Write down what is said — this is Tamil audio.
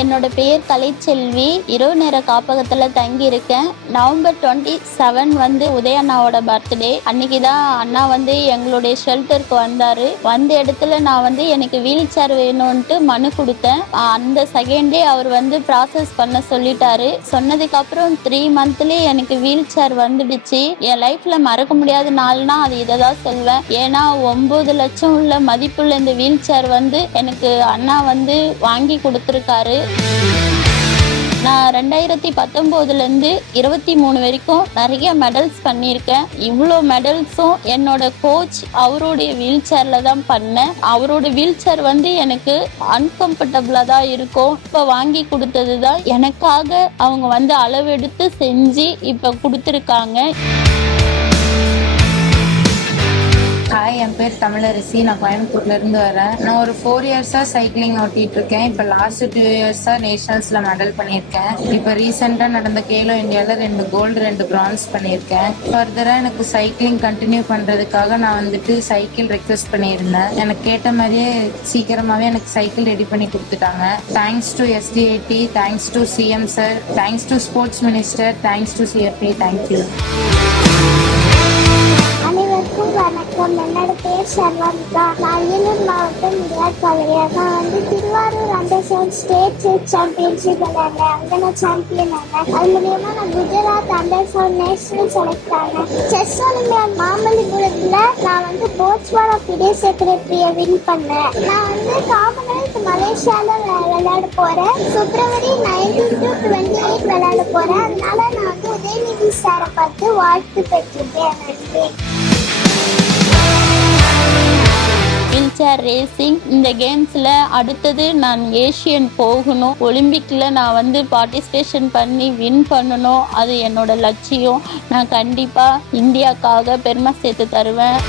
என்னோட பேர் கலைச்செல்வி இரவு நேர காப்பகத்துல தங்கி இருக்கேன் நவம்பர் டுவெண்ட்டி செவன் வந்து உதய அண்ணாவோட பர்த்டே. அன்னைக்கு தான் அண்ணா வந்து எங்களுடைய ஷெல்டருக்கு வந்தாரு. வந்த இடத்துல நான் வந்து எனக்கு வீல் சேர் வேணும்ன்ட்டு மனு கொடுத்தேன். அந்த செகண்டே அவர் வந்து ப்ராசஸ் பண்ண சொல்லிட்டாரு. சொன்னதுக்கு அப்புறம் த்ரீ மந்த்லயே எனக்கு வீல் சேர் வந்துடுச்சு. என் லைஃப்ல மறக்க முடியாத நாள்னா அது இதை தான் சொல்வேன். ஏன்னா ஒன்பது லட்சம் உள்ள மதிப்புள்ள இந்த வீல் சேர் வந்து எனக்கு அண்ணா வந்து வாங்கி கொடுத்துருக்காரு. நான் ரெண்டாயிரத்தி பத்தொம்போதுலேருந்து இருபத்தி மூணு வரைக்கும் நிறைய மெடல்ஸ் பண்ணியிருக்கேன். இவ்வளோ மெடல்ஸும் என்னோட கோச் அவருடைய வீல் சேரில் தான் பண்ணேன். அவரோட வீல் சேர் வந்து எனக்கு அன்கம்ஃபர்டபுளாக தான் இருக்கும். இப்போ வாங்கி கொடுத்தது தான் எனக்காக அவங்க வந்து அளவெடுத்து செஞ்சு இப்போ கொடுத்துருக்காங்க. பேர் தமிழரசி. நான் கோயம்புத்தூர்ல இருந்து வரேன். நான் ஒரு ஃபோர் இயர்ஸா சைக்கிளிங் ஓட்டிட்டு இருக்கேன் இப்போ லாஸ்ட் டூ இயர்ஸா நேஷனல்ஸ்ல மெடல் பண்ணியிருக்கேன். இப்போ ரீசெண்டா நடந்த கேலோ இந்தியால ரெண்டு கோல்டு ரெண்டு பிரான்ஸ் பண்ணியிருக்கேன். ஃபர்தரா எனக்கு சைக்கிளிங் கண்டினியூ பண்றதுக்காக நான் வந்துட்டு சைக்கிள் ரெக்வெஸ்ட் பண்ணியிருந்தேன். எனக்கு கேட்ட மாதிரியே சீக்கிரமாவே எனக்கு சைக்கிள் ரெடி பண்ணி கொடுத்துட்டாங்க. Thanks to SDAT thanks to CM sir thanks to sports minister thanks to CFA thank you அனைவருக்கும் வணக்கம் என்னோட பேர் சர்வமிகா நான் அரியலூர் மாவட்டம் விராட் கலைஞர் நான் வந்து Thiruvarur under seven state chess championship விளையாண்டேன் அங்கே நான் சாம்பியன் ஆனேன் அது மூலியமா நான் Gujarat under seven national select ஆனேன் செஸ் ஒலிம்பியா மாமல்லிபுரத்தில் நான் வந்து போட்ஸ்வானா ஃபிடே செக்ரட்டரியை வின் பண்ணேன் நான் வந்து காமன்வெல்த் மலேசியாவில் விளையாட போகிறேன் February nineteen to twenty eight விளையாட போகிறேன் அதனால நான் வந்து உதயநிதி சாரை பார்த்து வாழ்த்து பெற்றிருக்கேன் நன்றி வீல் ரேசிங் இந்த கேம்ஸில் அடுத்தது நான் ஏஷியன் போகணும். ஒலிம்பிக்கில் நான் வந்து பார்ட்டிசிபேஷன் பண்ணி வின் பண்ணணும். அது என்னோட லட்சியம். நான் கண்டிப்பாக இந்தியாக்காக பெருமை சேர்த்து தருவேன்.